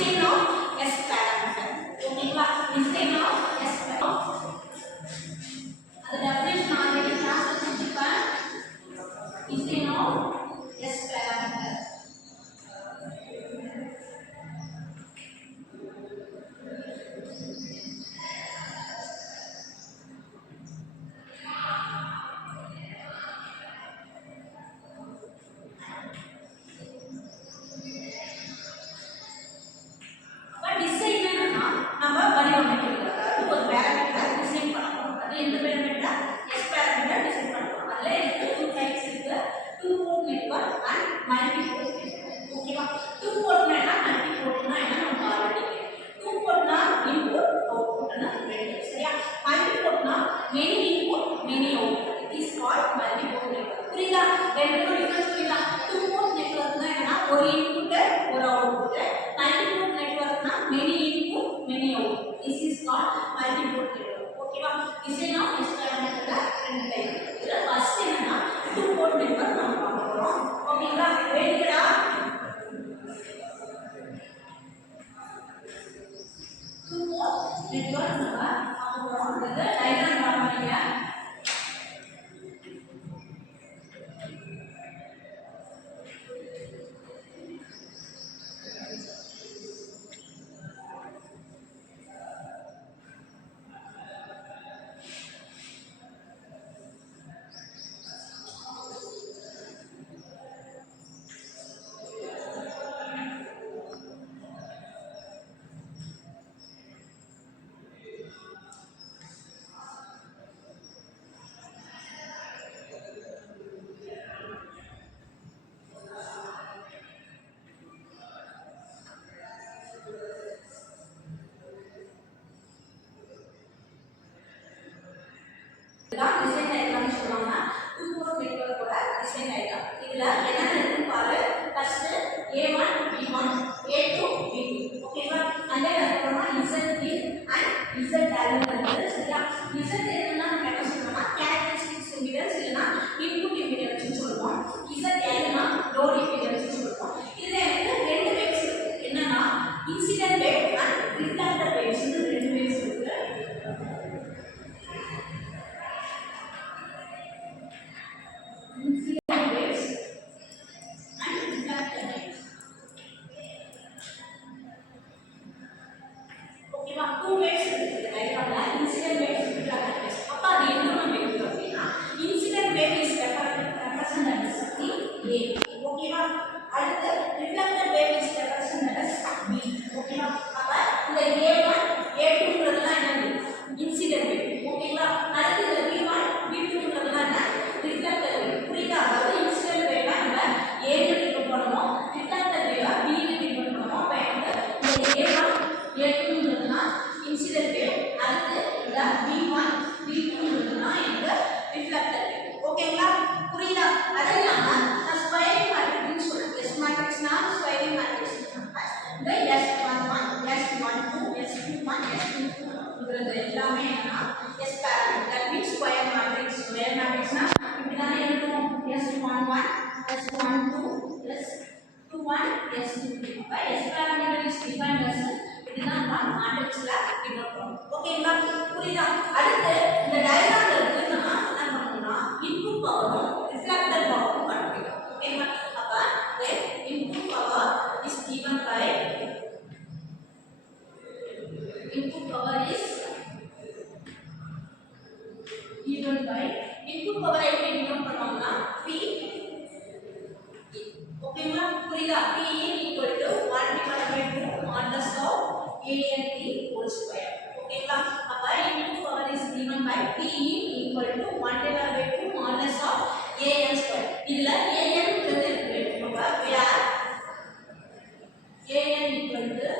design of S parameter. ஓகேங்களா? design of S parameter. அது definition already கிளாஸ்ல படிச்சிருப்பேன். design of S parameter. Design diagram சொல்லுவாங்க. Two port நெட்வொர்க்கோட டிசைன் டயக்ராம். இதுல என்னென்ன இருக்குன்னு பாரு. First A1 B1 A2 B2. ஓகேவா? அந்த அப்புறமா ZB and ZL வந்து சரியா? Z என்னன்னா நம்ம என்ன சொல்றோம்னா கேரக்டரிஸ்டிக்ஸ் இம்பிடன்ஸ் இல்லனா இன்புட் இம்பிடன்ஸ் னு சொல்றோம். ZL னா லோட் இம்பிடன்ஸ் னு சொல்றோம். இதுல எனக்கு ரெண்டு வேவ்ஸ் இருக்கு. என்னன்னா incident wave and reflector waves னு ரெண்டு வேவ்ஸ் இருக்கு. ஓகேங்களா? புரியுதா? அடுத்து இந்த டயகிராம்ல இருக்கு நம்ம என்ன பண்ணனும்னா இன்புட் பவரும் ரிஃப்ளெக்டர் பவரும் கண்டுபிடிக்கணும். ஓகேங்களா? அப்ப input power is given by input power எப்படி டிஃபைன் பண்ணுவாங்கன்னா P. ஓகேங்களா? புரியுதா? P equal to 1 divided by 2 modulus of ANT whole square. ஓகேங்களா? அப்ப input power is given by P equal to 1 divided by 2 modulus of AN square. இதுல AN ங்கிறது இருக்கு. அப்ப where AN equal to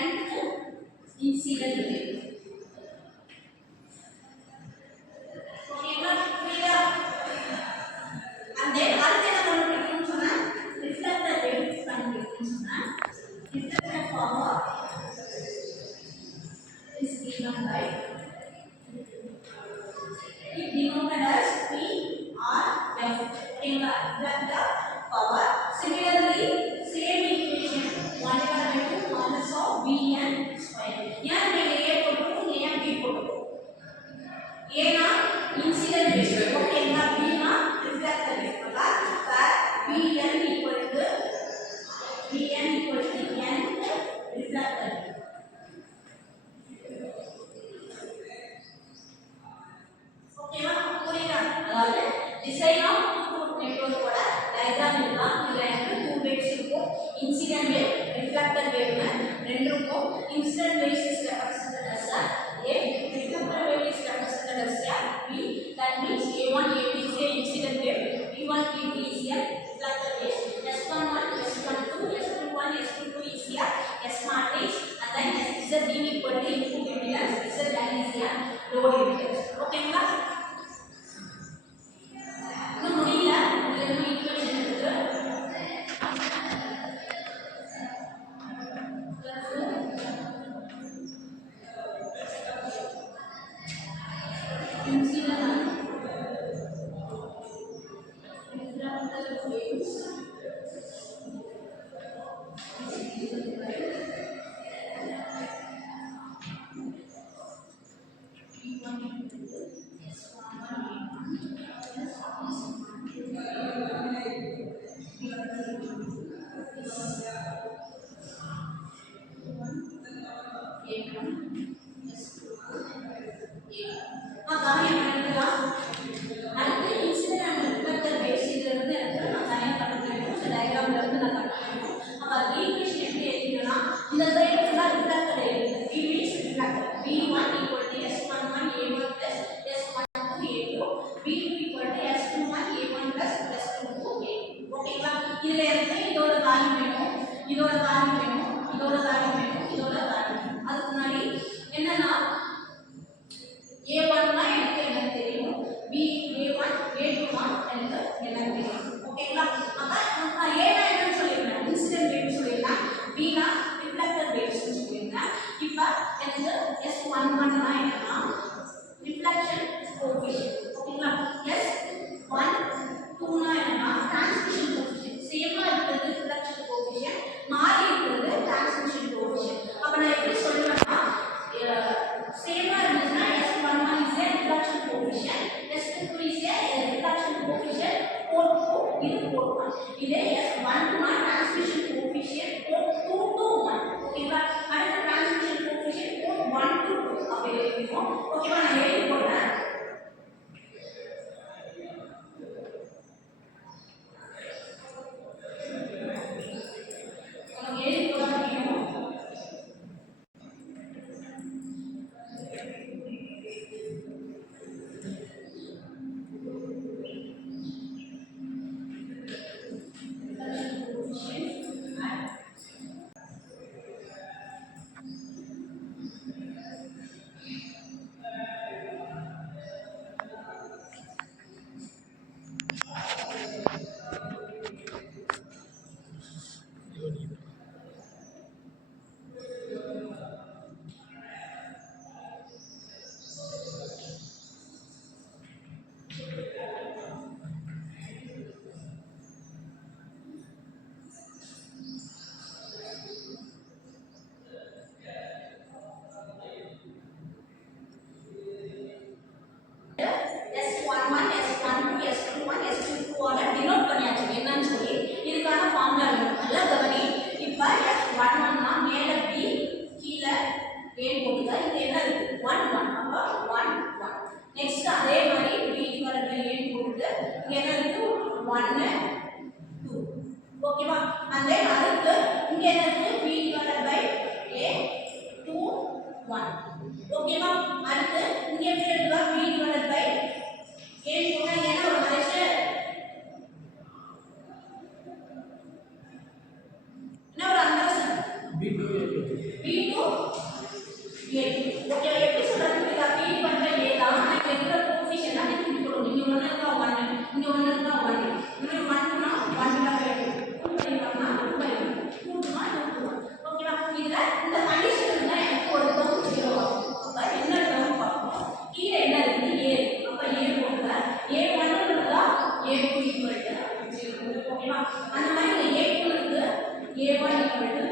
nth incident wave. ஓகேங்களா? புரியுதா? and then அடுத்து என்ன கண்டுபிடிக்கணும்னு சொன்னா ரிஃப்ளெக்டர் வேவ் கண்டுபிடிக்கணும்னு சொன்னா reflector power equal to Vn equal to n reflected. ஓகேவா? புரியுதா? அதாவது டிசைன் ஆஃப் நெட்வொர்க்கோட டயகிராம் இதுதான். இதுல எனக்கு 2 வேவ்ஸ் இருக்கும். இன்சிடென்ட் வேவ், ரிஃப்ளெக்டட் வேவ்னு ரெண்டு இருக்கும். Incident waves is represented as a reflected wave is represented as a V. That means A1 A2 is a incident wave, V1 V2 is a reflected wave, S11 S12 S21 S22 is a S matrix, and then Z equal to input impedance, Z is a load impedance. ஓகேங்களா? இன்னும் முடியல. இதுல இன்னும் equation இருக்கு. A1 equal to